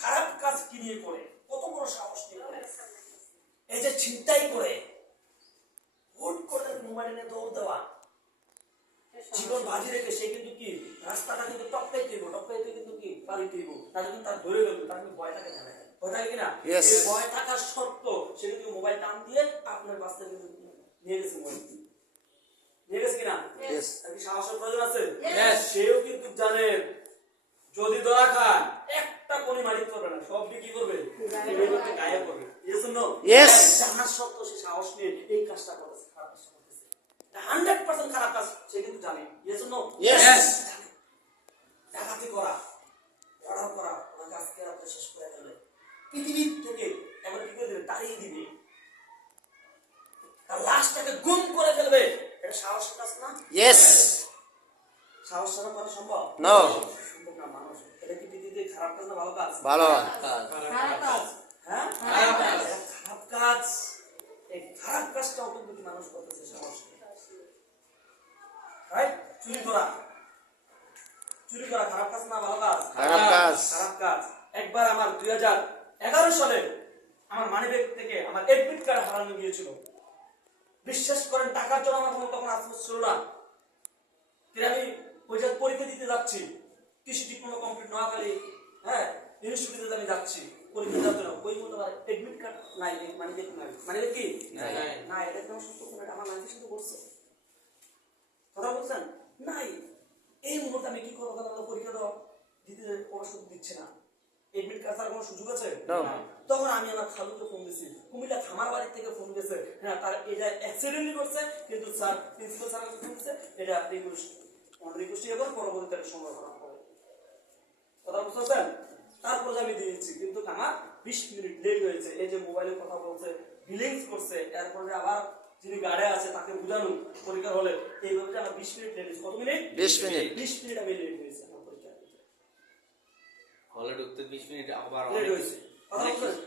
খারাপ কাজ কি নিয়ে করে, কত বড় সাহস নিয়ে করে, এই যে ছিনতাই করে, হুট করে মোবাইল নিয়ে দৌড় দেওয়া, জীবন বাজি রেখে সে কিন্তু কি রাস্তাটা কিন্তু টপকাইতে কিন্তু কি পালিতে দিব, তার কিন্তু তার ধরে গেল, তার কিন্তু ভয় থাকে না, ভয় থাকে কিনা, এই ভয় থাকার সত্ত্বেও সে কিন্তু মোবাইল টান দিয়ে আপনার বাচ্চা কিন্তু নিয়ে গেছে, মোবাইল নিয়ে গেছে কিনা, তার কি সাহসের প্রয়োজন আছে? সেও কিন্তু জানে যদি ধরা খায় একটা কোনি মারিতে পারবে না, সব কি করবে, গায়ে করবে, জানার সত্ত্বেও সে সাহস নিয়ে এই কাজটা করেছে, খারাপ কাজটা করতেছে, 100% খারাপ কাজ সে কিন্তু জানে, ডাকাতি করা, অর্ডার করা, ওনার কাজকে আপনি শেষ করে ফেলবে, পৃথিবীর থেকে এমন কি করে দেবে, তাড়িয়ে দিবে, তার লাশটাকে গুম করে ফেলবে, এটা সাহসের কাজ না? সাহস ছাড়া করা সম্ভব না, সম্ভব না। মানুষ এটা কি পৃথিবীতে খারাপ কাজ না ভালো কাজ? ভালো কাজ, হ্যাঁ খারাপ কাজ, এই খারাপ কাজটাও কিন্তু মানুষ করতেছে সাহস, রাইট? চুরি করা খারাপ কাজ না ভালো কাজ? খারাপ কাজ। একবার আমার 2011 সালে আমার মানিব্যাগ থেকে আমার এডমিট কার্ড হারানো গিয়েছিল। বিশ্বাস করেন টাকার জন্য আমার কোনো তখন আফসোস ছিল না। আমি ওই যে পরীক্ষা দিতে যাচ্ছি, কৃষি ডিপ্লোমা কমপ্লিট নোয়াখালী ইউনিভার্সিটিতে আমি যাচ্ছি পরীক্ষা দেওয়ার জন্য, ওই মতো আমার এডমিট কার্ড নাই, মানিব্যাগ নাই, মানিব্যাগ কি নাই, এটা একদম সত্য কথা, আমার মানিব্যাগ সাথে করছে, কথা বলছেন নাই। এই মুহূর্তে আমি কি করবো, পরীক্ষা দেওয়া দিতে কোনো সুযোগ দিচ্ছে না, এডমিট কার্ড ছাড়া কোনো সুযোগ আছে? তখন আমি আমার খালুকে ফোন দিছি, কুমিল্লা খামার বাড়ি থেকে ফোন দিয়েছে, হ্যাঁ তার এটা অ্যাক্সিডেন্টই করছে, কিন্তু স্যার প্রিন্সিপাল স্যার ফোন দিচ্ছে, এটা রিকোয়েস্ট এবং পরবর্তীতে সময় করা হবে, কথা বুঝতেছেন? তারপরে আমি দিয়েছি, কিন্তু আমার 20 মিনিট লেট হয়েছে। এই যে মোবাইলে কথা বলছে, বিলিংস করছে, এরপরে আবার যিনি গাড়ে আছে তাকে বুঝানো পরীক্ষা হলে, এইভাবে যে আমার 20 মিনিট লেট হয়েছে। কত মিনিট? 20 মিনিট আমি লেট হয়েছে আমার পরীক্ষা হলে ঢুকতে 20 মিনিট আবার লেট হয়েছে।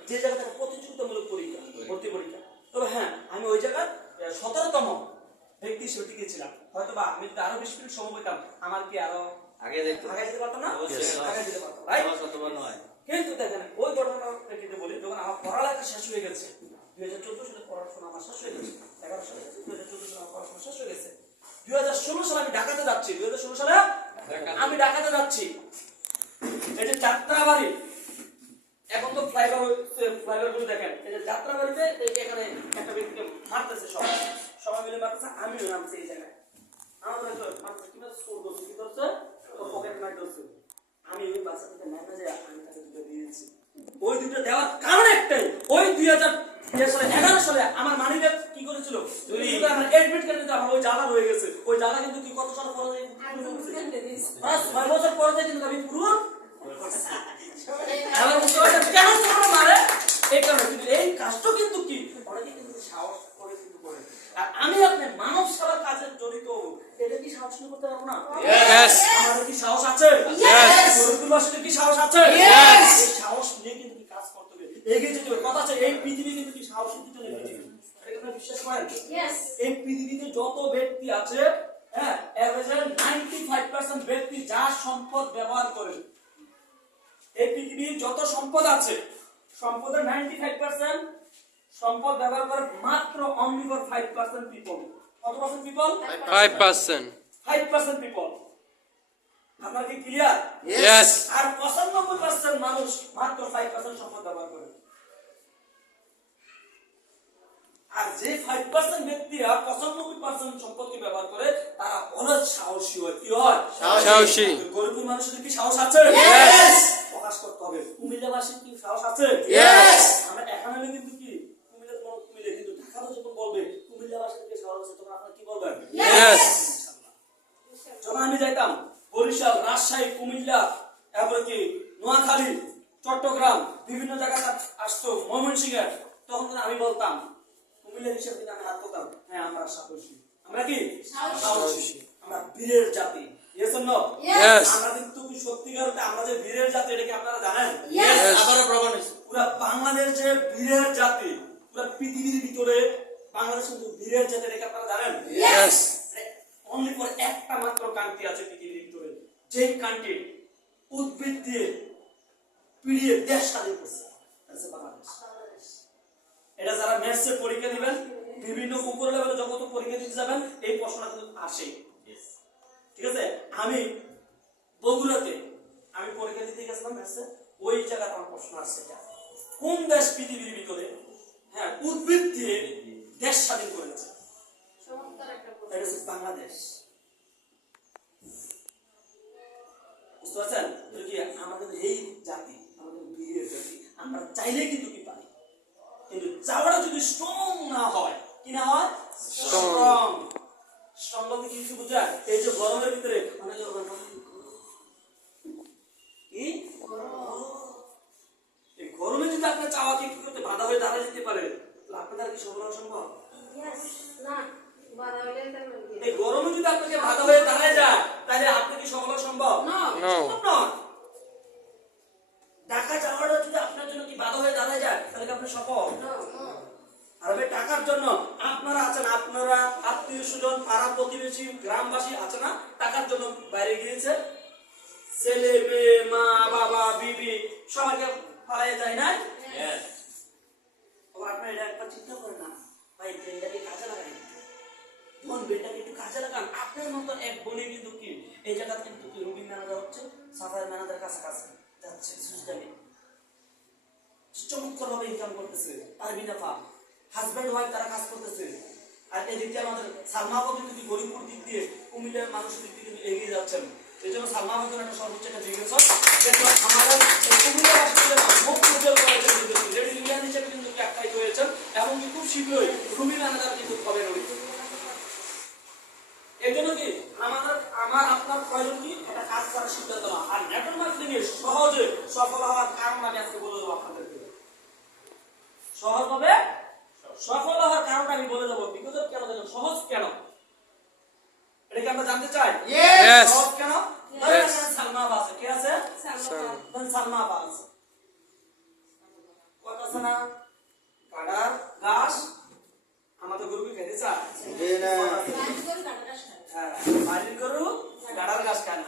যে জায়গাটা প্রতিযোগিতামূলক পরীক্ষা, ভর্তি পরীক্ষা, তবে হ্যাঁ আমি ওই জায়গায় 17তম ব্যক্তি হিসেবে টিকেছিলাম। হয়তো বা আমি যদি আরো 20 মিনিট সময় পেতাম, আমার কি আরো আগে যেতে পারতাম না? আগে যেতে পারতাম, রাইট? কিন্তু দেখেন ওই ঘটনার প্রেক্ষিতে বলি, যখন আমার পড়ালেখা শেষ হয়ে গেছে, 2014 সালে পড়াশোনা আমার শেষ হয়ে গেছে, 11 সালে 2014 সালে পড়াশোনা শেষ হয়ে গেছে, 2016 সালে আমি ঢাকাতে যাচ্ছি, 2016 সালে আমি ঢাকাতে যাচ্ছি। এই যে যাত্রাবাড়ি, এখন তো ফ্লাইওভার গুলো দেখেন, এই যে যাত্রাবাড়িতে এখানে একটা ব্যক্তিকে মারতেছে, সবাই মিলে মারতেছে, আমিও নামছি এই জায়গায়, আমাদের মারতেছে কিনা সোর করছে, কি করছে, পকেট মার করছে, আমি ওই বাসা থেকে নেমে যাই, আমি তাকে দুটো দিয়েছি। ওই দুটো দেওয়ার কারণ একটাই, ওই 2011 সালে আমার মানিব্যাগ কি করেছিল, আমার এডমিট কার্ডে আমার ওই জ্বালা হয়ে গেছে, ওই জ্বালা কিন্তু কি কত সাল পরে যায়, 6 বছর পরে যায়, কিন্তু আমি পুরো এই কাজটা কিন্তু কি অনেকে কিন্তু সাহস করে কিন্তু করে। আর আমি আপনি মানব সেবার কাজে জড়িত, এটা কি সাহস নিয়ে করতে পারবো না? আমাদের কি সাহস আছে? কি সাহস আছে? এই সাহস নিয়ে কিন্তু কি কাজ করতে হবে, এগিয়ে যেতে হবে। কথা আছে এই পৃথিবী কিন্তু কি সাহসের পিছনে পৃথিবী, এটা বিশ্বাস করেন? এই পৃথিবীতে যত ব্যক্তি আছে, হ্যাঁ এভারেজে 95% ব্যক্তি যার সম্পদ ব্যবহার করে, এই পৃথিবীর যত সম্পদ আছে, সম্পদের 95% সম্পদ ব্যবহার করে মাত্র only for 5% people। কত পার্সেন্ট পিপল? 5% পিপল। আপনারা কি ক্লিয়ার? আর 95% মানুষ মাত্র 5% সম্পদ ব্যবহার করে। আর যে 5% ব্যক্তিরা 95% সম্পদকে ব্যবহার করে, তারা অনেক সাহসী হয়। কি হয়? সাহসী। গরিব মানুষের কি সাহস আছে? প্রকাশ করতে হবে। কুমিল্লাবাসীর কি সাহস আছে? আমরা এখানে কিন্তু কি কুমিল্লার কোন কুমিল্লা, কিন্তু ঢাকাতে যখন বলবে কুমিল্লাবাসীর কি সাহস আছে, তখন আপনারা কি বলবেন? যখন আমি যাইতাম বরিশাল, রাজশাহী, কুমিল্লা, তারপরে কি নোয়াখালী, চট্টগ্রাম, বিভিন্ন জায়গায় আসতো, ময়মনসিংহ, তখন আমি বলতাম কুমিল্লা হিসেবে আমি হাত করতাম, হ্যাঁ আমরা সাহসী। আমরা কি সাহসী? আমরা বীরের জাতি। আমরা কিন্তু সত্যিকার আমরা যে বীরের জাতি, এটা কি আপনারা জানেন? আবারও প্রমাণ হয়েছে, পুরো বাংলাদেশ যে বীরের জাতি, পুরো পৃথিবীর ভিতরে বাংলাদেশ কিন্তু বীরের জাতি, এটা কি আপনারা জানেন? অনলি ফর একটা মাত্র কান্ট্রি আছে পৃথিবীর ভিতরে, যে কান্ট্রি উদ্ভিদ দিয়ে পিড়িয়ে দেশ স্বাধীন করছে, বাংলাদেশ। এটা যারা ম্যাথসের পরীক্ষা দিবেন, বিভিন্ন উপর লেভেলে যত পরীক্ষা দিতে যাবেন, এই প্রশ্নটা কিন্তু আসে। ঠিক আছে, আমি বগুড়াতে আমি পরীক্ষা দিতে গেছিলাম ম্যাথসে, ওই জায়গাতে আমার প্রশ্ন আসছে, কোন দেশ পৃথিবীর ভিতরে হ্যাঁ উদ্ভিদ দিয়ে দেশ স্বাধীন করেছে? এটা হচ্ছে বাংলাদেশ। বুঝতে পারছেন? আমাদের এই জাতি, আমাদের বীরের জাতি, আমরা চাইলে কিন্তু কি পারি, কিন্তু চাওয়াটা যদি স্ট্রং না হয়, কি না হয়, স্ট্রং। স্ট্রং বলতে কিছু বোঝায়, এই যে গরমের ভিতরে এই গরমে যদি আপনার চাওয়াকে কি করতে বাধা হয়ে দাঁড়া যেতে পারে, আপনার কি সফল হওয়া সম্ভব? এই গরমে যদি আপনাকে বাধা হয়ে দাঁড়ায় যায়, তাহলে আপনি কি সফল হওয়া সম্ভব? টাকা চাওয়াটা যদি আপনার জন্য কি বাধা হয়ে দাঁড়ায় যায়, তাহলে কি আপনি সফল? আর টাকার জন্য আপনারা আছেন, আপনারা আত্মীয় স্বজন, পাড়া প্রতিবেশী, গ্রামবাসী আছে না, টাকার জন্য বাইরে গিয়েছে, ছেলে মেয়ে, মা বাবা, বিবি সবাইকে পালাই যায় না? আপনার এটা একটা চিন্তা করেন না, ভাই ব্রেনটাকে কাজে লাগাই, মন ব্রেনটাকে একটু কাজে লাগান। আপনার মতো এক বোনে কিন্তু কি এই জায়গা কিন্তু কি রুগী ম্যানেজার হচ্ছে, সাফাই ম্যানেজার কাছাকাছি যাচ্ছে, সুইজারল্যান্ডে চমৎকার ভাবে ইনকাম করতেছে, পারবি না পা হাজব্যান্ড ওয়াইফ তারা কাজ করতেছে। আর এদিক দিয়ে আমাদের সালমাও কিন্তু গরিবপুর দিক দিয়ে কুমিল্লার মানুষের দিক দিয়ে এগিয়ে যাচ্ছেন। এই জন্য সালমাও একটা সর্বোচ্চ একটা জিজ্ঞেস আমাদের কুমিল্লা রাষ্ট্রের মুখ উজ্জ্বল করেছেন, লেডি ইন্ডিয়ান হিসেবে কিন্তু একটাই হয়েছেন, এমনকি খুব শীঘ্রই রুমি ম্যানেজার কিন্তু হবে রয়েছে। এই জন্য কি আমার আপনার প্রয়োজন কি একটা কাজ করার সিদ্ধান্ত নেওয়া। আর নেটওয়ার্ক মার্কেটিং এ সহজে সফল হওয়ার কারণ আমি আজকে বলে দেবো আপনাদেরকে। সহজভাবে সফল হওয়ার কারণটা আমি বলে দেবো। বিকজ কেন দেখেন সহজ কেন, এটা কি আমরা জানতে চাই? সহজ কেন? সালমা বাস কে আছে? সালমা বাস কত আছে না? কাটার গাছ আমাদের গরুকে খেতে চায়, বাড়ির গরু কাটার গাছ খায় না,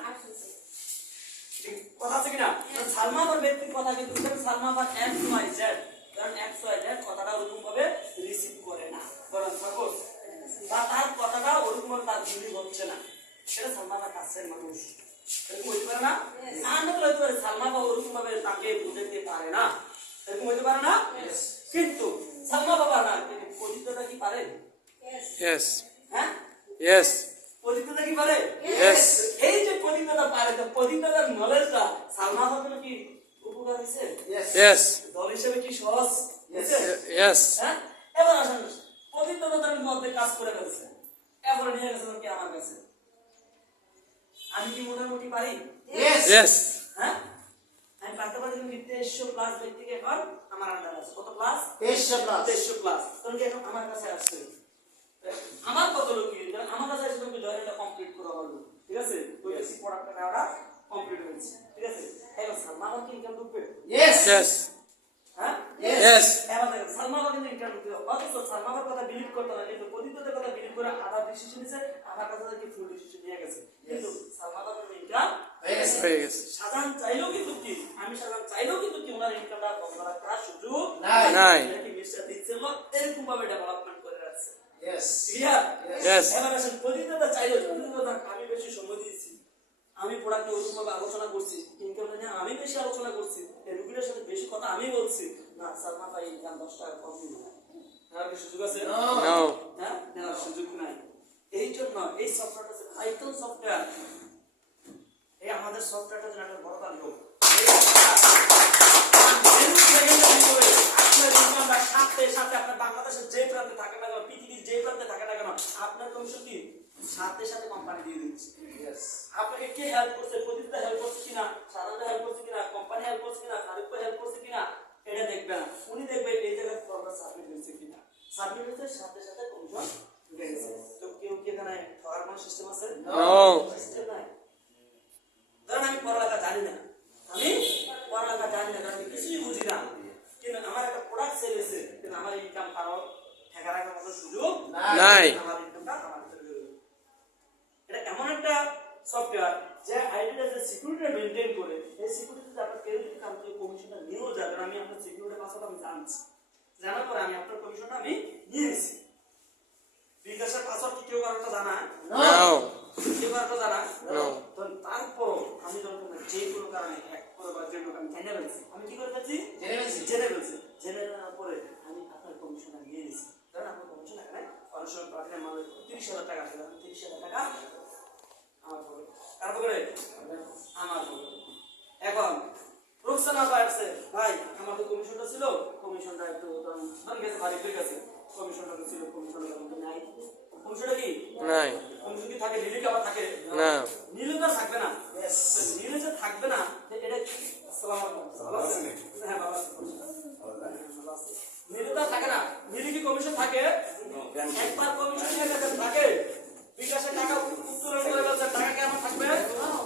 কথা আছে কিনা? সালমা বাবার ব্যক্তির কথা কিন্তু সালমা বাবার XYZ, কারণ XYZ কথাটা ওরকম ভাবে রিসিভ করে না, বরং সাপোজ বা তার কথাটা ওরকম তার বিলিভ হচ্ছে না, সেটা সালমা বাবার কাছের মানুষ, এরকম হইতে পারে না? হইতে পারে সালমা বাবা ওরকম ভাবে তাকে বুঝাতে পারে না, এরকম হইতে পারে না? কিন্তু সালমা বাবা না পরিচিতটা কি পারে? হ্যাঁ, পরিচিতটা কি পারে? এই যে পরিচিতটা পারে, তো পরিচিতটার নলেজটা সালমা বাবার কি উপকার হয়েছে? দল হিসেবে কি সহজ? হ্যাঁ, এবার আসেন পবিত্রতার মধ্যে কাজ করে ফেলছে, এরপরে নিয়ে গেছে কি আমার কাছে, আমি কি মোটামুটি পারি? হ্যাঁ, আমি পারতে পারি। কিন্তু 2300 প্লাস ব্যক্তিকে এখন আমার আন্ডার আছে। কত প্লাস? 2300 প্লাস। তখন কি এখন আমার কাছে আসছে, আমার কত লোক কি আমার কাছে আসছে, তুমি জয়েন্টটা কমপ্লিট করে হলো, ঠিক আছে, ওই এসি প্রোডাক্টটা নেওয়াটা কমপ্লিট হয়েছে, ঠিক আছে। এবার সালমা বাবা কি ইনকাম ঢুকবে? হ্যাঁ, এবার দেখেন সালমা বাবা কিন্তু ইনকাম ঢুকবে, অথচ সালমা বাবার কথা বিলিভ করতে না, কিন্তু পতিতদের কথা বিলিভ করে আধা ডিসিশন নিছে, আমার কাছে কি ফুল ডিসিশন নিয়ে গেছে, কিন্তু সালমা বাবার ইনকাম হয়ে গেছে। সাধারণ চাইলেও কিন্তু কি, আমি সাধারণ চাইলেও কিন্তু কি ওনার ইনকামটা কম করার সুযোগ নাই, কি মিস্টার দিচ্ছিল এরকম ভাবে ডেভেলপমেন্ট করে রাখছে। এবার আসেন পতিততা চাইলেও, পতিততা আমি বেশি সময় দিয়েছি, আমি প্রোডাক্টে ওরকম ভাবে আলোচনা করছি, ইনকাম নিয়ে আমি বেশি আলোচনা করছি, এই রুগীদের সাথে বেশি কথা আমি বলছি, না সালমা ভাই ইনকাম 10 টাকা কম দিন নেওয়ার সুযোগ আছে? হ্যাঁ, নেওয়ার সুযোগ নাই। এই জন্য এই সফটওয়্যারটা হচ্ছে ভাইটাল সফটওয়্যার। এই আমাদের সফটওয়্যারটা যেন একটা বড় কাজ হোক, আপনার সাথে সাথে আপনার বাংলাদেশের যে প্রান্তে থাকে না কেন, পৃথিবীর যে প্রান্তে থাকে না কেন, আপনার কমিশন কি সাথে সাথে কোম্পানি দিয়ে দিচ্ছে। আপনাকে কে হেল্প করছে, প্রতিটা হেল্প করছে কিনা, সাধারণ হেল্প করছে কিনা, কোম্পানি হেল্প করছে কিনা, খারিফ হেল্প করছে কিনা, এটা দেখবে না, উনি দেখবে এই জায়গায় ফর্মটা সাবমিট হয়েছে কিনা, সাবমিট হয়েছে সাথে সাথে কমিশন ঢুকে গেছে। তো কেউ কি এখানে ঠকার কোনো সিস্টেম আছে? সিস্টেম নাই। ধরেন আমি পড়ালেখা জানি না, কারণ কিছুই বুঝি না, কিন্তু আমার একটা প্রোডাক্ট সেল হয়েছে, কিন্তু আমার ইনকাম কারো ঠেকা রাখার মতো সুযোগ নাই, আমার ইনকামটা আমার ভিতরে। এটা এমন একটা সফটওয়্যার যে আইডিটা যে সিকিউরিটি মেইনটেইন করে, এই সিকিউরিটিতে আপনার কেউ যদি কারো কমিশনটা জানছি, জানার পরে আমি আপনার কমিশনটা আমি নিয়ে নিছি। বিকাশের পাসওয়ার্ড কি কেউ কারোটা জানা? কেউ কারোটা জানা? তো তারপর আমি যখন যে কোনো কারণে হ্যাক করে বা যে কোনো আমি জেনে ফেলছি, আমি কি করে ফেলছি? জেনে ফেলছি। জেনে নেওয়ার পরে আমি আপনার কমিশনটা নিয়ে নিছি। ধরেন আপনার কমিশন এখানে অনেক সময় পাঠালে মানে 30,000 টাকা ছিল, 30,000 টাকা আমার পরে কার পরে? আমার পরে। এখন রুকসানা ভাই আসছে, ভাই আমার তো কমিশনটা ছিল, কমিশনটা একটু ধরেন গেছে বাড়ি হয়ে গেছে, কমিশনটা তো ছিল, কমিশনটা নাই। কমিশনটা কি নাই? কমিশন কি থাকে? নীলিকা আবার থাকে না? নীলিকা থাকবে না। নীলে যে থাকবে না এটা কি? আসসালামু আলাইকুম। ভালো আছেন? হ্যাঁ ভালো আছি। নীলিকা থাকে না। নীলি কি কমিশন থাকে? একবার কমিশন নিয়ে গেছে থাকে, বিকাশের টাকা উত্তোলন করে গেছে, টাকা কি আমার থাকবে?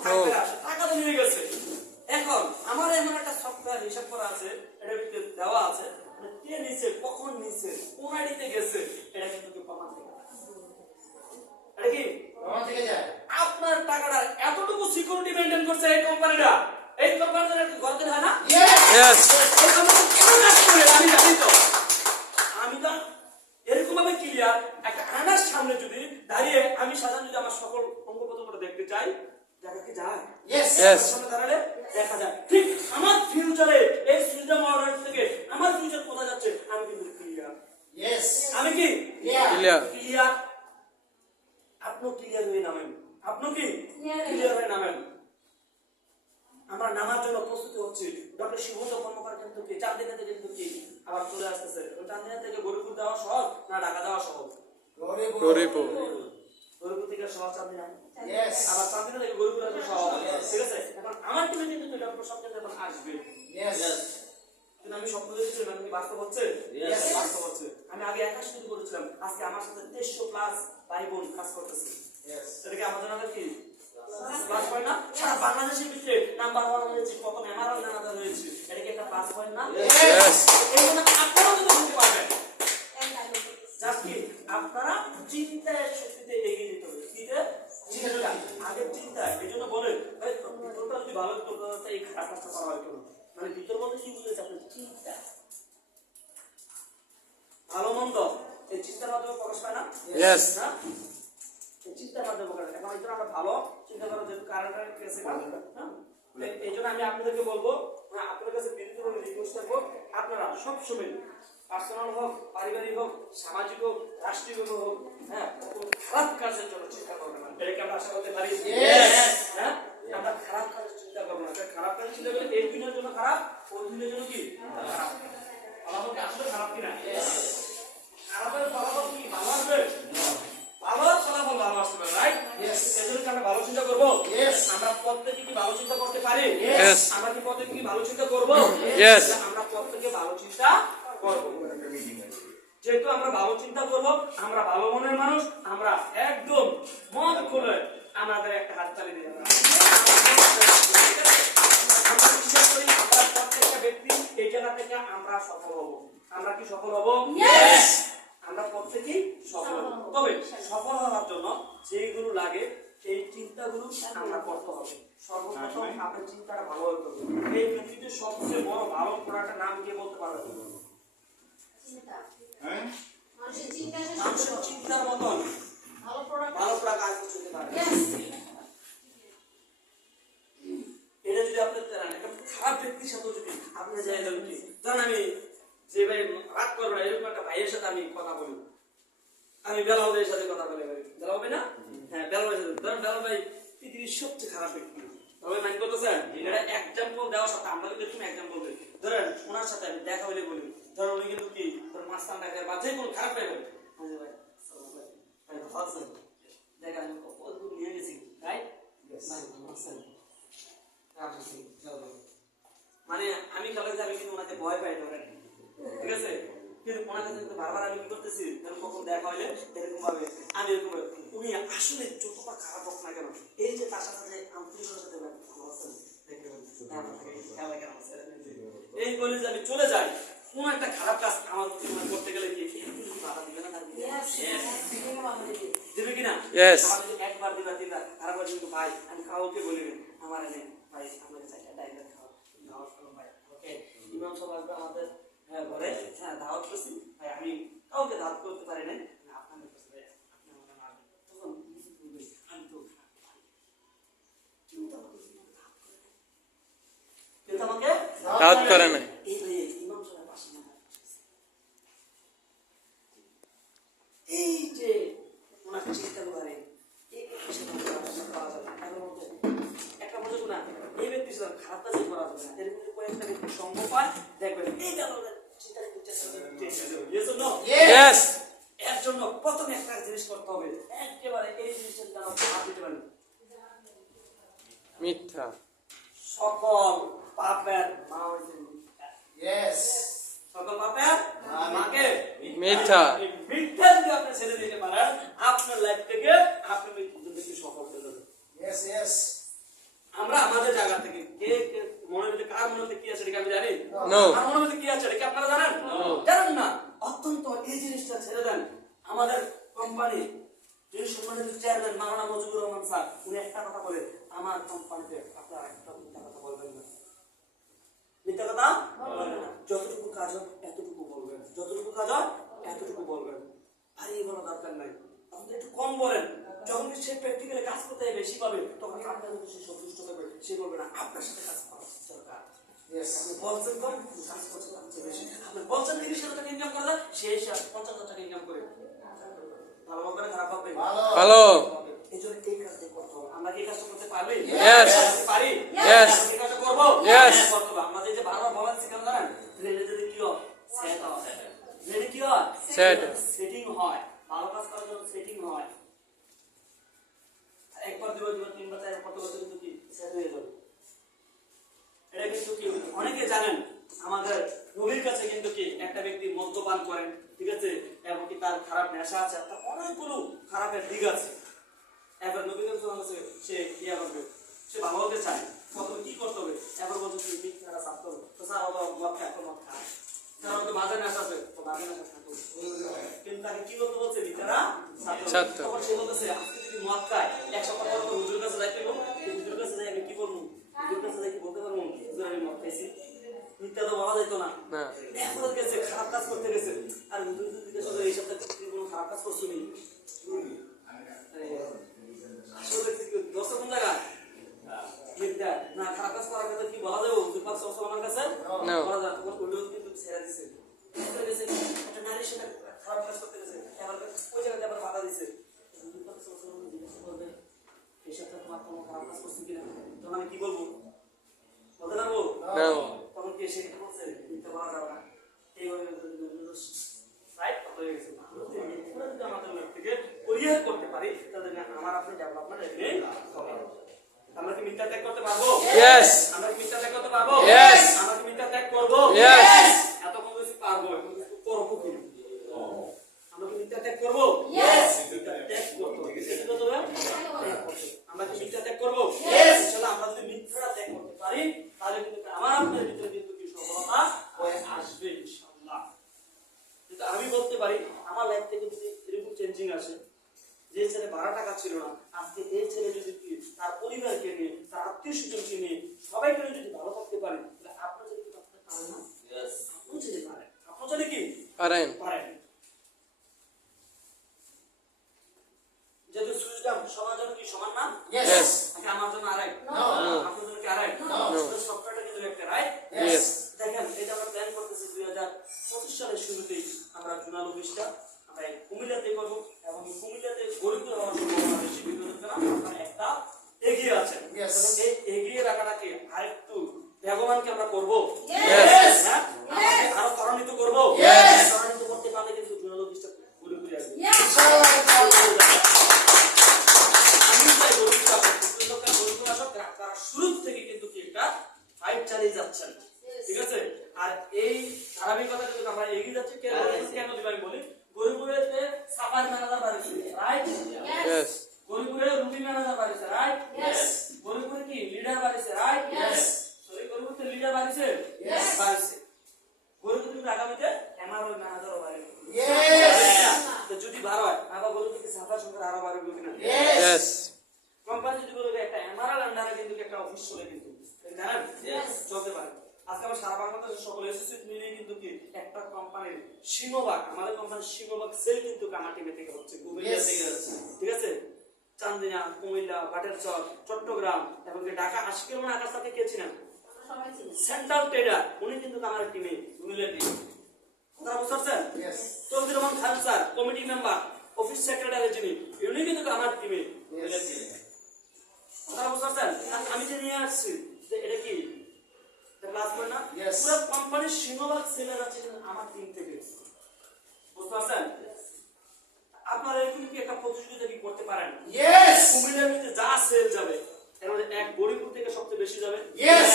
থাকবে না। টাকা তো নিয়ে গেছে। এখন আমার এমন একটা সফটওয়্যার হিসাব করা আছে, এটার ভিতরে দেওয়া আছে কে নিচে, কখন নিচে, কোন আইডিতে গেছে, এটা কিন্তু প্রমাণ থেকে এটা কি প্রমাণ থেকে যায়। আপনার টাকাটা এতটুকু সিকিউরিটি মেইনটেইন করছে এই কোম্পানিটা, এই কোম্পানিটা কি গর্তের হয় না? यस এই কোম্পানি কেন কাজ করে আমি জানি তো। আমি তো এরকম ভাবে ক্লিয়ার একটা আয়নার সামনে যদি দাঁড়িয়ে আমি সাধারণ যদি আমার সকল অঙ্গ প্রত্যঙ্গ দেখতে চাই, দেখা কি যায়? यस সামনে দাঁড়ালে দেখা যায়। ঠিক আমার ফিউচারে এই সুইচটা মডেল থেকে আমার ফিউচার কোথায় যাচ্ছে আমি কিন্তু ক্লিয়ার। यस আমি কি ক্লিয়ার। আপনি ক্লিয়ার হয়ে নামেন, আপনি কি ক্লিয়ার হয়ে নামেন। আমরা নামার জন্য প্রস্তুতি হচ্ছি। ডক্টর শিবুদ্র কর্মকার কিন্তু কি চাঁদিনা থেকে কিন্তু কি আবার চলে আসতেছে। চাঁদিনা থেকে গরিপুর যাওয়া সহজ না ঢাকা যাওয়া সহজ? গরিপুর থেকে সহজ চাঁদিনা। यस আবার চাঁদিনা থেকে গরিপুর আসা সহজ। ঠিক আছে, এখন আমার টিমে কিন্তু ডক্টর সবকে যখন আসবে, यस কিন্তু আমি স্বপ্ন দেখছিলাম মানে কি বাস্তব হচ্ছে? यस বাস্তব হচ্ছে। আমি আগে একা শুরু করেছিলাম, আজকে আমার সাথে 2300 প্লাস ভাই বোন কাজ করতেছে। यस এটা কি আমাদের জন্য কি প্লাস পয়েন্ট না? সারা বাংলাদেশের ভিতরে নাম্বার 1 হয়েছে, প্রথম এমআরএল জানাতে হয়েছে, এটা কি একটা প্লাস পয়েন্ট না? यस এই জন্য আপনারা যদি বুঝতে পারবেন জাস্ট কি আপনারা চিন্তার শক্তিতে এগিয়ে যেতে হবে। কিতে চিন্তা আগে চিন্তা। এই জন্য বলে ভাই ভিতরটা যদি ভালো তো এই খারাপ কাজটা করা হয় কেন? মানে ভিতর মধ্যে কি বুঝেছে আপনি? চিন্তা, ভালো মন্দ এই চিন্তার মাধ্যমে প্রকাশ পায় না? यस না এই চিন্তার মাধ্যমে প্রকাশ পায়। এখন এই জন্য আমরা ভালো চিন্তা করার জন্য কারণটা কেসে না। এই জন্য আমি আপনাদেরকে বলবো, আপনাদের কাছে বিনীতভাবে রিকোয়েস্ট করবো, আপনারা সবসময় পার্সোনাল হোক, পারিবারিক হোক, সামাজিক হোক, রাষ্ট্রীয় হোক, হ্যাঁ কোনো খারাপ কাজের জন্য চিন্তা করবেন না। এটাকে আমরা আশা করতে পারি? হ্যাঁ আমরা খারাপ কাজের চিন্তা করবো না। খারাপ কাজ চিন্তা করলে এই দিনের জন্য খারাপ, ওই দিনের জন্য কি খারাপ। ফলাফল আসলে খারাপ কিনা? খারাপের ফলাফল কি ভালো আসবে? ভালো ফলাফল ভালো আসবে, রাইট? এজন্য কি আমরা ভালো চিন্তা করবো? আমরা প্রত্যেকে কি ভালো চিন্তা করতে পারি? আমরা কি প্রত্যেকে কি ভালো চিন্তা করবো? আমরা প্রত্যেকে ভালো চিন্তা করবো। যেহেতু আমরা ভালো চিন্তা করবো, আমরা ভালো মনের মানুষ, আমরা একদম মন খুলে আমাদের একটা হাত তালি দিয়ে আমরা বিশ্বাস করি আমরা প্রত্যেকটা ব্যক্তি এই জায়গা থেকে আমরা সফল হব। আমরা কি সফল হব? আমরা প্রত্যেকেই সফল হব। তবে সফল হওয়ার জন্য যেগুলো লাগে এই চিন্তাগুলো আমরা করতে হবে। সর্বপ্রথম আপনার চিন্তাটা ভালো হতে হবে। এই পৃথিবীতে সবচেয়ে বড় ভালো প্রোডাক্টের নাম কি বলতে পারবেন? মানুষের চিন্তার মতন ভালো প্রোডাক্ট আজ পর্যন্ত পারে। এটা যদি আপনি একটা খারাপ ব্যক্তির সাথে যদি আপনি যাই কি জান, আমি যে ভাই রাগ করবো না এরকম একটা ভাইয়ের সাথে আমি কথা বলি, আমি বেলাল ভাইয়ের সাথে কথা বলে বেলাল ভাই না, হ্যাঁ বেলাল ভাইয়ের সাথে ধরেন বেলাল ভাই পৃথিবীর সবচেয়ে খারাপ ব্যক্তি। তবে মাইন্ড করতেছেন এটা এক্সাম্পল দেওয়ার সাথে আমরা কিন্তু এরকম এক্সাম্পল দিই। ধরেন ওনার সাথে আমি দেখা হইলে বলি, ধরেন উনি কিন্তু কি ধরেন মাস্তান ডাক্তার বা যে কোনো খারাপ ভাই বলি, দেখা আমি কতদূর নিয়ে গেছি, রাইট? মানে আমি খেলা আমি কিন্তু ওনাকে ভয় পাই ধরেন, ঠিক আছে? কিন্তু ওনার কাছে কিন্তু বারবার আমি কি করতেছি, কখন দেখা হইলে এরকম ভাবে আমি এরকম উনি আসলে যতটা খারাপ হোক না কেন এই যে তার সাথে যে আন্তরিকতার সাথে এই বলে যে আমি চলে যাই, কোন একটা খারাপ কাজ আমার করতে গেলে কি বাধা দিবে না? দিবে কিনা? একবার দিবা তিনবার আরেকবার কিন্তু ভাই আমি কাউকে বলি আমার এনে ভাই আমাদের চাইটা ডাইভার খাওয়া ভাই, ওকে ইমাম সাহেব আমাদের হ্যাঁ বলে হ্যাঁ দাওয়াত করছি ভাই আমি কাউকে দাওয়াত করতে পারি না আপনাদের কাছে ভাই আপনি আমাকে মারবেন তখন আমি তো কেউ তো আমাকে দাওয়াত করে না। এই ভাই ইমাম সাহেব পাশে না এই যে ওনাকে চিন্তা করে একটা বুঝুক না এই ব্যক্তির সাথে খারাপ কাজ করা যাবে না এরকম কয়েকটা ব্যক্তি সঙ্গ পায় দেখবেন এই কারণে চিন্তা করতে Yes. এর জন্য প্রথমে একটা জিনিস করতে হবে একেবারে এই জিনিসটা দ্বারা আপনি দিতে পারেন মিথ্যা। সকল পাপের মা হইছে Yes. সকল পাপের মাকে মিথ্যা। এই মিথ্যা যদি আপনি ছেড়ে দিতে পারেন আপনার লাইফ থেকে আপনি মৃত্যুকে সফল হয়ে যাবেন Yes, yes. আমরা আমাদের জায়গা থেকে কে কে মনের মধ্যে কার মনের মধ্যে কি আছে এটা আমি জানি No. কার মনের মধ্যে কি আছে এটা কি আপনারা জানেন জানেন না অত্যন্ত এই জিনিসটা ছেড়ে দেন আমাদের কোম্পানি যে সম্মানিত চেয়ারম্যান মাওলানা মজিবুর রহমান স্যার উনি একটা কথা বলে আমার কোম্পানিতে আপনারা একটা মিথ্যা কথা বলবেন না মিথ্যা কথা বলবেন না যতটুকু কাজ হয় এতটুকু বলবেন যতটুকু কাজ হয় এতটুকু বলবেন ভারী বলা দরকার নাই আপনি একটু কম বলেন যখন সে প্র্যাকটিক্যালি কাজ করতে বেশি পাবে তখন আপনার মধ্যে সে সন্তুষ্ট হবে সে বলবে না আপনার সাথে কাজ করা দরকার Yes. আপনি বলছেন কম কাজ করছেন তার চেয়ে বেশি আপনি বলছেন 30,000 টাকা ইনকাম করে সে 50,000 টাকা ইনকাম করে ভালো হবে না খারাপ হবে ভালো। এই জন্য এই কাজটা করতে হবে আমরা কি এই কাজটা করতে পারবি Yes. পারি Yes. এই কাজটা করবো Yes. হ্যাঁ, করতে হবে আমাদের যে বারবার বলাচ্ছি কেন জানেন রেলে যদি কি হয় সেট হয় রেলে কি হয় Set. সেটিং হয় ভালো কাজ করার জন্য সেটিং হয় একবার দুবার তিনবার চারবার কত বছর কিন্তু কি সেট হয়ে যাবে এটা কিন্তু কি অনেকে জানেন আমাদের নবীর কাছে কিন্তু কি একটা ব্যক্তি মদ্যপান করেন ঠিক আছে এবং কি তার খারাপ নেশা আছে তার অনেকগুলো খারাপের দিক আছে এবার নবী কাছে সে কি করবে সে ভালো হতে চায় প্রথমে কি করতে হবে এবার বলছে তুমি মিথ্যাটা ছাড়তে হবে তো স্যার বাবা মদ খায় মদ খায় কারণ তো বাজার নেশা আছে তো বাজার নেশা থাকতে কিন্তু তাকে কি বলতে বলছে মিথ্যাটা ছাড়তে তখন সে বলতেছে আজকে যদি মদ খায় এক সপ্তাহ পর তো হুজুর কাছে যাইতে হবে হুজুর কাছে যাই আমি কি বলবো হুজুর কাছে যাই কি বলতে পারবো হুজুর আমি মদ খাইছি মিথ্যা তো বলা যেত না এখন গেছে খারাপ কাজ করতে গেছে আর হুজুর যদি জিজ্ঞেস করে এই সপ্তাহে তুমি কোনো খারাপ কাজ করছো নি আসলে দশ কোন জায়গায় মিথ্যা না খারাপ কাজ করার কথা কি বলা যাবে হুজুর পাক সাল্লাল্লাহু আলাইহি ওয়াসাল্লাম কাছে বলা যায় তখন ওইগুলো কিন্তু ছেড়ে দিছে গেছে একটা নারী সেটা খারাপ কাজ করতে গেছে এবার ওই জায়গাতে আবার বাধা দিছে হুজুর পাক সাল্লাল্লাহু আলাইহি ওয়াসাল্লাম জিজ্ঞেস করবে এই সপ্তাহে তোমার কোনো খারাপ কাজ করছো কিনা তখন আমি কি বলবো বলতে পারবো তখন কি সে কি বলছে মিথ্যা বলা যাবে না এইভাবে রাইট হয়ে গেছে আমরা যদি আমাদের লাইফ থেকে পরিহার করতে পারি তাহলে আমার আপনার ডেভেলপমেন্ট এখানে হবে আমরা কি মিথ্যা ত্যাগ করতে পারবো Yes. আমরা কি মিথ্যা ত্যাগ করতে পারবো Yes. আমরা কি মিথ্যা ত্যাগ করবো Yes. এত কম বেশি পারবো করবো কি আমরা কি মিথ্যা ত্যাগ করবো মিথ্যা ত্যাগ করতে হবে সেটা তো হবে আমরা কি মিথ্যা ত্যাগ করবো ইনশাআল্লাহ আমরা যদি মিথ্যা ত্যাগ করতে পারি তাহলে কিন্তু আমার আপনার ভিতরে কিন্তু কি সফলতা হয়ে আসবে ইনশাআল্লাহ কিন্তু আমি বলতে পারি আমার লাইফ থেকে যদি এরকম চেঞ্জিং আসে যে ছেলে 12 টাকা ছিল না আজকে এই ছেলে যদি তার পরিবারকে নিয়ে তার আত্মীয় স্বজনকে নিয়ে সবাইকে নিয়ে যদি ভালো থাকতে পারে তাহলে আপনার ছেলে কি থাকতে পারে না আপনার ছেলে পারে আপনার ছেলে কি পারেন। পারেন যেহেতু সুইচডাম সবার জন্য কি সমান না Yes. আচ্ছা আমার জন্য আরেক আপনার জন্য কি আরেক সফটওয়্যারটা কিন্তু একটা রাইট Yes. দেখেন এটা আমরা প্ল্যান করতেছি 2025 সালের শুরুতেই আমরা জোনাল অফিসটা আমরা কুমিল্লাতে করবো এবং কুমিল্লাতে গরিব হওয়ার সম্ভাবনা বেশি বিপদের কারণে আপনারা একটা এগিয়ে আছেন Yes. এই এগিয়ে রাখাটাকে আরেকটু ভগবানকে আমরা করবো Yes. হ্যাঁ আমাকে আরো ত্বরান্বিত করবো Yes. ত্বরান্বিত করতে পারলে কিন্তু জোনাল অফিসটা ঘুরে ঘুরে আসবে আমি চাই গরিব লোকের গরিব আসক তারা শুরু থেকে কিন্তু কি একটা ফাইট চালিয়ে যাচ্ছেন ঠিক আছে আর এই ধারাবাহিকতা যদি আমরা এগিয়ে যাচ্ছি কেন দিবা আমি বলি গরিবুরেতে সাফার ম্যানেজার বাড়িছে রাইট Yes. গরিবুরে রুবি ম্যানেজার বাড়িছে রাইট গরিবুরে কি লিডার বাড়িছে রাইট সরি গরিবুরে লিডার বাড়িছে বাড়িছে গরিবুরে আগামীতে এমআরও ম্যানেজারও বাড়িবে তো যদি ভালো হয় আবার গরিবুরে সাফার সংখ্যা আরো বাড়বে কিনা Yes. কোম্পানি যদি বলে একটা এমআরএল আন্ডারে কিন্তু একটা অফিস চলে কিন্তু জানেন চলতে পারে আজকে আমরা সারা বাংলাদেশে সকল অ্যাসোসিয়েট মিলিয়ে কিন্তু কি একটা কোম্পানির সিংহভাগ, আমাদের কোম্পানির সিংহভাগ সেল কিন্তু আমার টিমে থেকে হচ্ছে, কুমিল্লা থেকে হচ্ছে, ঠিক আছে? চান্দিনা, কুমিল্লা, বাটেরচর, চট্টগ্রাম এবং ঢাকা 80 কিলোমিটার আকাশ থেকে কে ছিলেন? সেন্ট্রাল ট্রেডার, উনি কিন্তু আমার টিমে, কুমিল্লা টিম। কথা বুঝতে পারছেন? Yes. Chowdhury Rahman Khan sir, committee member, office secretary যিনি, উনি কিন্তু আমার টিমে। কথা বুঝতে পারছেন? আমি যে নিয়ে আসছি যে এটা কি ক্লাস করে না, Yes. পুরো কোম্পানির সিংহভাগ সেলার আছে আমার টিম থেকে। বুঝতে পারছেন? আপনারা এরকম কি একটা প্রতিযোগিতা কি করতে পারেন? Yes. কুমিল্লার মধ্যে যা সেল যাবে এর মধ্যে এক গরিপুর থেকে সবচেয়ে বেশি যাবে। Yes.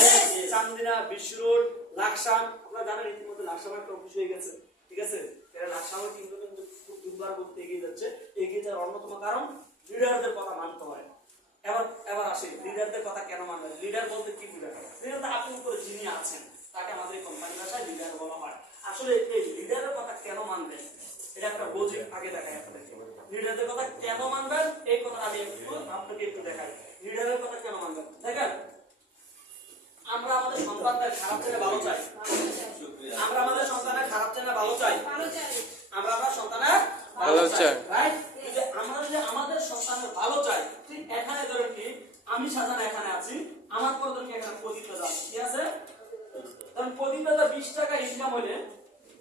চান্দিনা, বিশ্ব রোড, লাকসাম, আপনারা জানেন ইতিমধ্যে লাকসাম একটা অফিস হয়ে গেছে, ঠিক আছে? এরা লাকসামের টিম কিন্তু খুব দুর্বার করতে এগিয়ে যাচ্ছে। এগিয়ে যাওয়ার অন্যতম কারণ লিডারদের কথা মানতে হয়। এবার আসে লিডারদের কথা কেন মানবেন? লিডার বলতে কি লিডার? লিডার তো আপনার উপরে যিনি আছেন তাকে আমাদের কোম্পানি ভাষায় লিডার বলা হয়। আসলে এই লিডারের কথা কেন মানবেন এটা একটা লজিক আগে দেখাই আপনাদেরকে। লিডারদের কথা কেন মানবেন এই কথা আমি একটু আপনাকে একটু দেখাই। লিডারের কথা কেন মানবেন দেখেন, আমরা আমাদের সন্তানদের খারাপ থেকে ভালো চাই, আমরা আমাদের সন্তানের খারাপ থেকে ভালো চাই, আমরা আমার সন্তানের ভালো চাই, রাইট? যে আমরা যদি আমাদের সন্তানের ভালো চাই, ঠিক এখানে ধরেন কি আমি সাজান এখানে আছি, আমার পর ধরেন কি এখানে প্রদীপ দাদা, ঠিক আছে? কারণ প্রদীপ দাদা 20 টাকা ইনকাম হলে,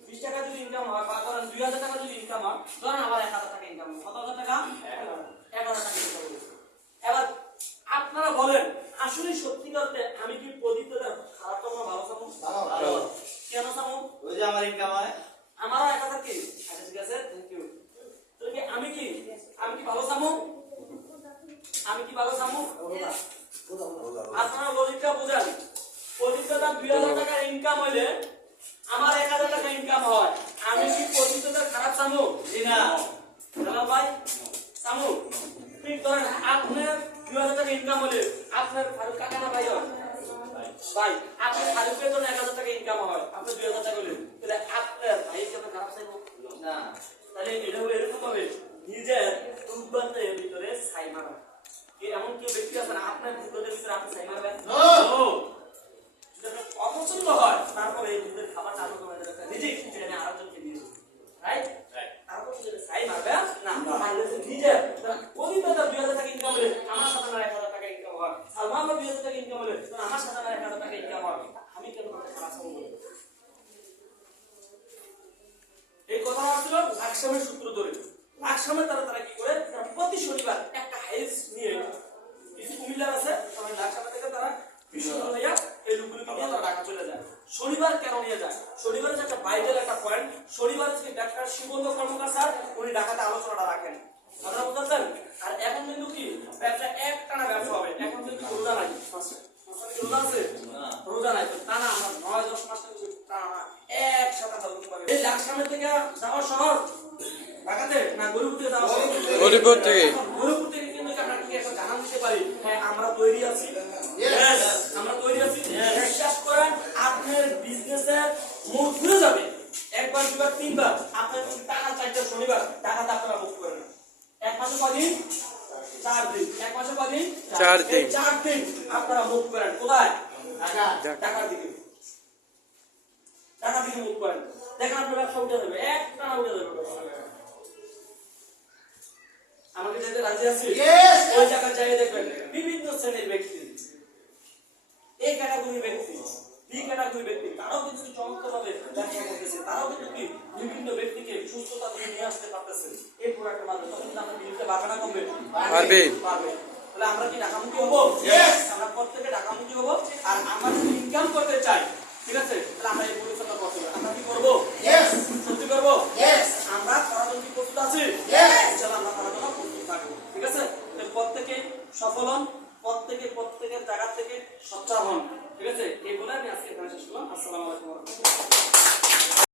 20 টাকা যদি ইনকাম হয় বা ধরেন 2000 টাকা যদি ইনকাম হয়, ধরেন আমার 1000 টাকা ইনকাম হয়, কত হাজার টাকা? 11,000 টাকা ইনকাম হবে। এবার আপনারা বলেন আসলে সত্যি করতে আমি কি প্রদীপ দাদা খারাপ চামো ভালো চামো? ভালো। কেন চামো? ওই যে আমার ইনকাম হয়, আমারও 1000 কি? আচ্ছা ঠিক আছে, থ্যাংক ইউ। তো কি আমি কি ভালো চামো? আমি কি ভালো চামো? আপনারা লজিকটা বুঝেন। প্রদীপ দাদা 2000 টাকা ইনকাম হইলে আমার 1000 টাকা ইনকাম হয়, আমি কি প্রদীপ দাদা খারাপ চামো? জি না। হ্যালো ভাই, চামো? ঠিক ধরেন আপনার 2000 টাকা ইনকাম হলে আপনার ফারুক কাকা না ভাই হয়? ভাই আপনার ফারুকের জন্য 1000 টাকা ইনকাম হয়, আপনার 2000 টাকা হলে তাহলে আপনার ভাই কেন খারাপ চাইবো না। তাহলে এটা হলো এরকম হবে নিজের দুর্বলতার ভিতরে ছাই মারা। এমন কেউ ব্যক্তি আছে না আপনার দুর্বলতার ভিতরে আপনি ছাই মারবেন? নো। যদি অপছন্দ হয় তারপরে এই দুধের খাবারটা আপনার তোমাদের একটা রিজিক যেটা আমি আরেকজনকে দিয়ে দিই, রাইট? তারপর যদি ছাই মারবে না তাহলে নিজে পবিত্রতা 2000 টাকা ইনকাম হলে আমার সাথে না 1000 টাকা ইনকাম হয়, সালমান 2000 টাকা ইনকাম হলে আমার সাথে না 1000 টাকা ইনকাম হয়, আমি কেন তাকে খারাপ বলবো? এই কথা ছিল লাকসামের সূত্র ধরে। লাকসামে তারা কি করে প্রতি শনিবার একটা হাইস নিয়ে কিছু কুমিল্লার আছে, তবে লাকসামে থেকে তারা বিশ্বনাথ ভাইয়া এই লোকগুলোকে নিয়ে তারা ঢাকা চলে যায়। শনিবার কেন নিয়ে যায়? শনিবার হচ্ছে একটা ভাইটাল একটা পয়েন্ট। শনিবার থেকে ডাক্তার শিবন্দ কর্মকার স্যার উনি ঢাকাতে আলোচনাটা রাখেন, আপনারা বুঝতে? আর এখন কিন্তু কি ব্যবসা একটানা ব্যবসা হবে, এখন কিন্তু রোজা নাই, রোজা আছে রোজা নাই, তা না আমরা 9-10 মাস একসাথে এই লাকসামে থেকে যাওয়া শহর ঢাকাতে না গরিপুর থেকে যাওয়া শহর? গরিপুর থেকে। গরিপুর থেকে কিন্তু আমরা কি একটা জানান দিতে পারি হ্যাঁ আমরা তৈরি আছি, আমরা তৈরি আছি। বিশ্বাস করেন আপনার বিজনেসের মোড় ঘুরে যাবে, একবার দুবার তিনবার আপনার টাকা 4টা শনিবার টাকাটা আপনারা বুক করেন। এক মাসে কদিন? 4 দিন। এক মাসে কদিন? 4 দিন। 4 দিন আপনারা মুভ করেন কোথায়? টাকার দিকে, টাকা দিকে মুভ করেন। দেখেন আপনার ব্যবসা উঠে যাবে, একটা না উঠে যাবে। আমাকে যেতে রাজি আছি? Yes. ওই জায়গায় যাই দেখবেন বিভিন্ন শ্রেণীর ব্যক্তি, এই ক্যাটাগরি ব্যক্তি, বি ক্যাটাগরি ব্যক্তি, তারাও কিন্তু চমৎকার ভাবে ব্যবসা করতেছে, তারাও কিন্তু কি বিভিন্ন ব্যক্তিকে সুস্থতা দিয়ে নিয়ে আসতে পারতেছে এই প্রোডাক্টের মাধ্যমে। তখন কিন্তু আমরা বিলটা বাড়বে না কমবে? পারবে। পারবে। তাহলে আমরা কি ঢাকামুখী হবো? আমরা প্রত্যেকে ঢাকামুখী হবো। আর আমরা যদি ইনকাম করতে চাই, ঠিক আছে, তাহলে আমরা এই পরিচালনা করতে হবে। আমরা কি করবো? সত্যি করবো? আমরা করার জন্য কি প্রস্তুত আছি? ইনশাআল্লাহ আমরা করার জন্য প্রস্তুত থাকবো, ঠিক আছে? প্রত্যেকে সফল হন, প্রত্যেকের জায়গা থেকে সচ্চার হন, ঠিক আছে? এই বলে আমি আজকে এখানে শেষ করলাম। আসসালামু আলাইকুম।